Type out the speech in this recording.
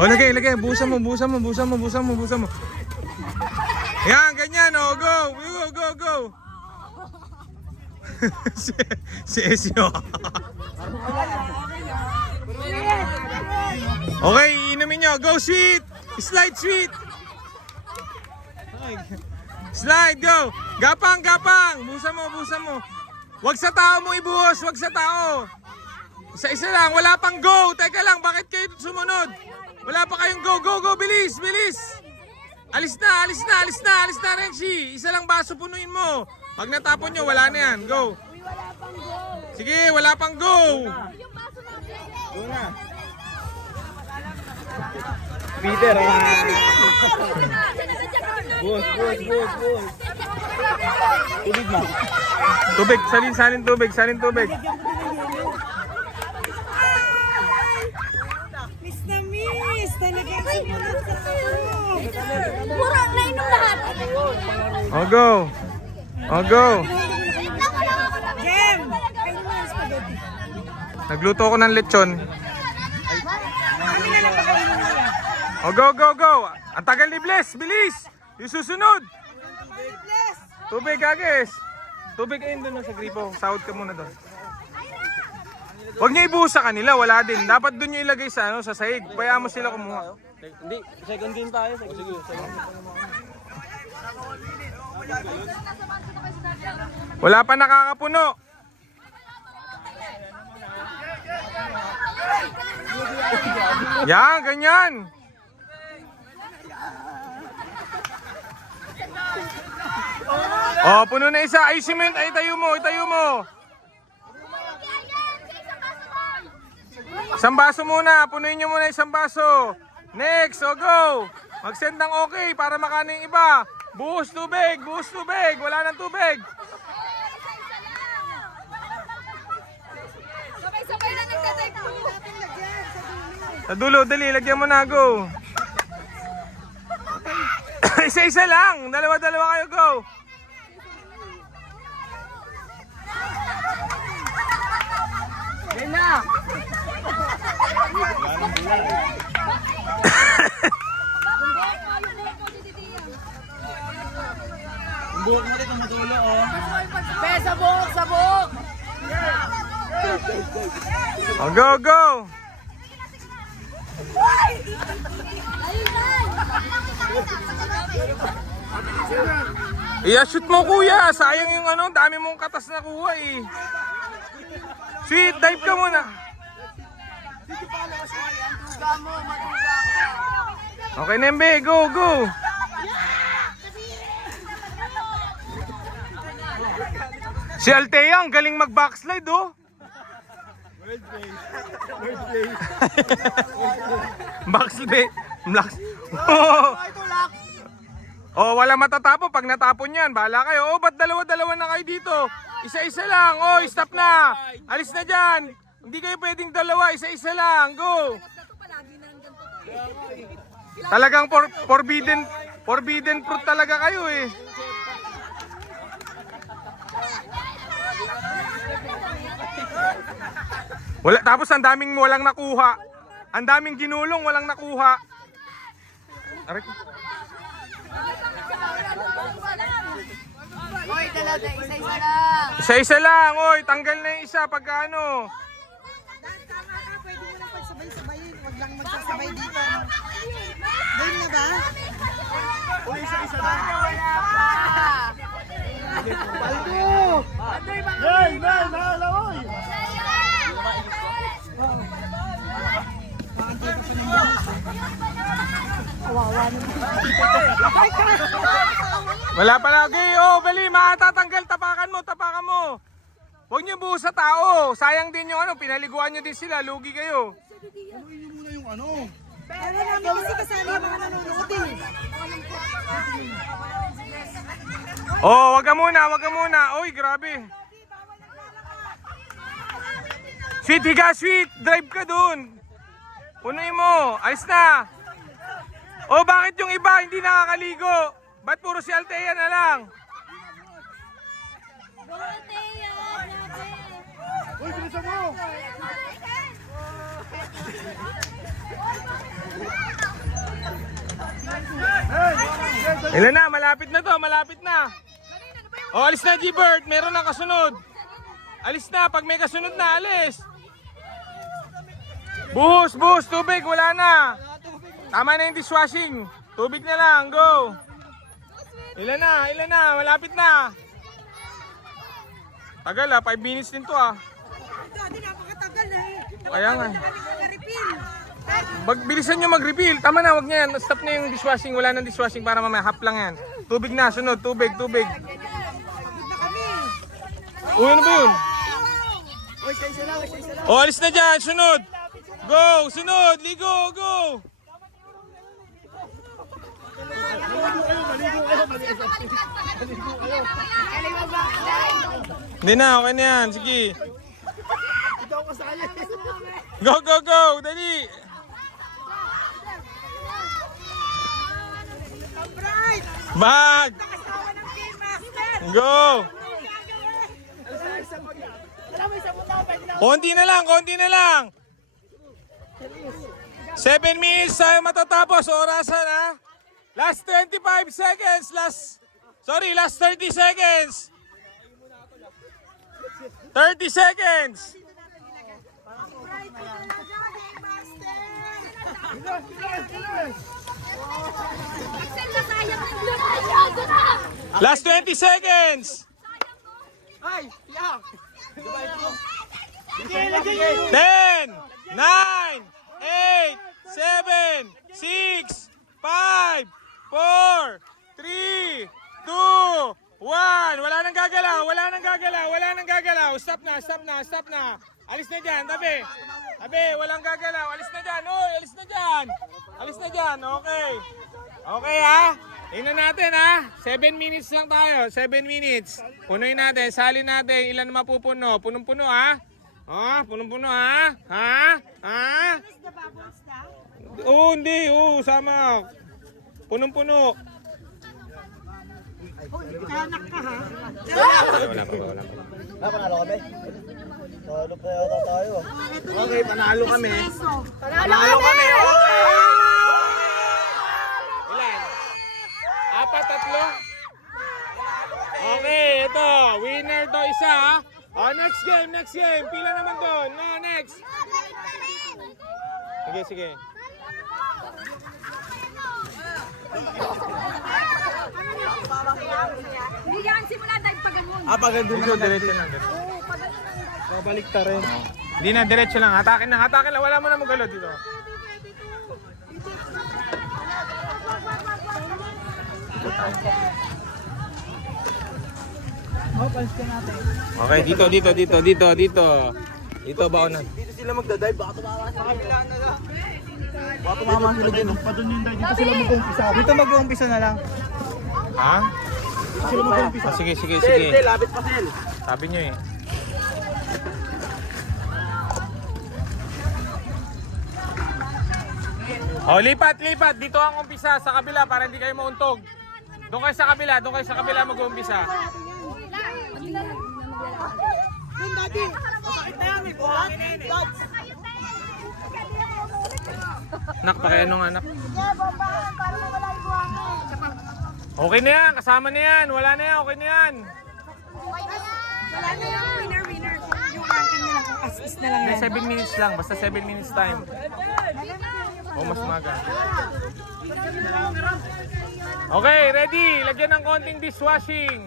O, lagay. Busan mo. Yan, ganyan. O, go. si Ezio. Okay, inumin nyo. Go, sweet. Slide, sweet. Slide, go. Gapang. Busan mo. Wag sa tao mo ibuhos. Isa lang. Wala pang go. Teka lang, bakit kayo sumunod? Wala pa kayong go. Bilis. Alis na, Renchi. Isa lang baso, punuin mo. Pag natapon nyo, wala na yan. Go. Sige, wala pang go. Go na. Peter, Bus. Tubig mo. Tubig, salin tubig. Miss na miss. Talagang sumunod sa ako. Pura na inom lahat. O, go. Jem! Kain mo yung spaghetti. Nagluto ko ng lechon. O, go. Ang tagal ni Bless, bilis. Yung susunod. Tubig, Agis. Tubig ayun doon sa gripo. Sahod ka muna doon. Huwag niyo ibuhos sa kanila, wala din. Dapat doon niyo ilagay sa sahig. Kaya mo sila kumuha. Hindi, second game tayo. Sige, second. Wala pa nakakapuno. Yan, ganyan. Oh, puno na isa. Ayusin mo yun. Itayo mo. Isang baso muna. Punuin nyo muna isang baso. Next, go. Mag-send ng okay para makano yung iba. Buhos tubig. Wala nang tubig. Sabay-sabay na nagtatay po. Sa dulo, dali. Lagyan mo na, go. Isa-isa lang. Dalawa-dalawa kayo, go. Yan na. Yung buhok mo dito madulo, oh. Sa buhok. Oh, go. Shoot mo, kuya. Sayang yung dami mong katas na kuha eh. Sweet, dive ka muna. Okay, Nembe, go. Si Altea, ang galing mag-backslide, oh. World place. Backslide. Oh, wala matatapo pag natapon yan. Bahala kayo. Oh, ba't dalawa-dalawa na kayo dito? Isa-isa lang. Oh, stop na. Alis na dyan. Hindi kayo pwedeng dalawa. Isa-isa lang. Go. Talagang forbidden fruit talaga kayo eh. Wala, tapos ang daming walang nakuha. Ang daming ginulong, walang nakuha. Aray ko. Hoy, dalaga, isa-isa lang. Isa-isa lang, oy, tanggal na yung isa pagka ano. Tama ka, pwede mo lang pagsabay-sabayin. Huwag lang magsasabay dito. Game na ba? Isa-isa na. Wala pa lagi. Oh, bali, matatanggal. Tapakan mo. Huwag niyo buhos sa tao. Sayang din yung pinaliguan niyo din sila. Lugi kayo. Haluin niyo muna yung Pero namin kasi kasali yung mga nanonood eh. Oh, wag ka muna. Oy, grabe. Sweet, higa, sweet. Drive ka dun. Punuin mo. Alis na. Oh, bakit yung iba hindi nakakaligo? Ba't puro si Altea na lang? Uy, bilisan mo! Ilan na, malapit na to, malapit na. O, alis na G-Bird, meron na kasunod. Alis na, pag may kasunod na, alis. Buhos, tubig, wala na. Tama na yung dishwashing. Tubig na lang, go. Ilan na, malapit na. Tagal 5 minutes din to Dati napakatagal na eh. Kaya nga. Nag-refill. Bilisan nyo mag-refill. Tama na, wag niya yan. Stop na yung dishwashing. Wala nang dishwashing para mamaya. Half lang yan. Tubig na, sunod. Tubig. Pagod na kami. Uy, ano ba yun? Uy, isa lang. O, alis na dyan. Sunod. Go, sunod. Ligo, go. Hindi na, okay na yan. Sige. Ito ako kasali. Go, dali. Bright! Bag. Kasawa ng Game Master! Go. Konti na lang. 7 minutes tayo matatapos. Orasan ha. Last 25 seconds. Last 30 seconds. 30 seconds. Bright! Game Master! Last 20 seconds. Ay, yak. 10, 9, 8, 7, 6, 5, 4, 3, 2, 1. Wala nang gagalaw. Stop na. Alis na dyan, tabi. Walang gagalaw. Alis na dyan. Okay ha. Tingnan natin ha. 7 minutes lang tayo. 7 minutes. Punuin natin. Salin natin. Ilan na mapupuno. Punong-puno ha. Punong-puno ha. Is the bubbles na? Oo, hindi. Oo, sama. Punong-puno. Kanak ka ha? Wala pa. Panalo kami? Panalo pa yata tayo. Okay, panalo kami. Panalo kami. Okay. Ilan? 4, 3? Okay, ito. Winner to isa ha. Next game. Pila naman doon. No, next. Sige. Hindi yan, simula dahil pa ganun. Pagandun Dito, diretso lang. Babalik ta rin. Hindi na, diretso lang. Hatakin lang. Wala mo na magalo dito. Okay, dito. Dito ba na? Dito sila magdadive, baka tumama sa kabila na lang. Baka tumama sila din. Pa doon yung dive, dito sila mag-umpisa. Dito mag-umpisa na lang. Ha? Dito sila mag-umpisa. Sige. Hindi, lapit pa sila. Sabi nyo eh. Lipat. Dito ang umpisa sa kabila para hindi kayo mauntog. Doon kayo sa kabila mag-uumpisa. Doon dati. Nak, pakiano nga anak. Okay na yan, kasama na yan. Wala na yan, okay na yan. Wala na yung winner. Yung ranking nila kung as-is na lang Hindi, yan. 7 minutes lang, basta 7 minutes time. O, mas maga. Okay, ready. Lagyan ng konting dishwashing.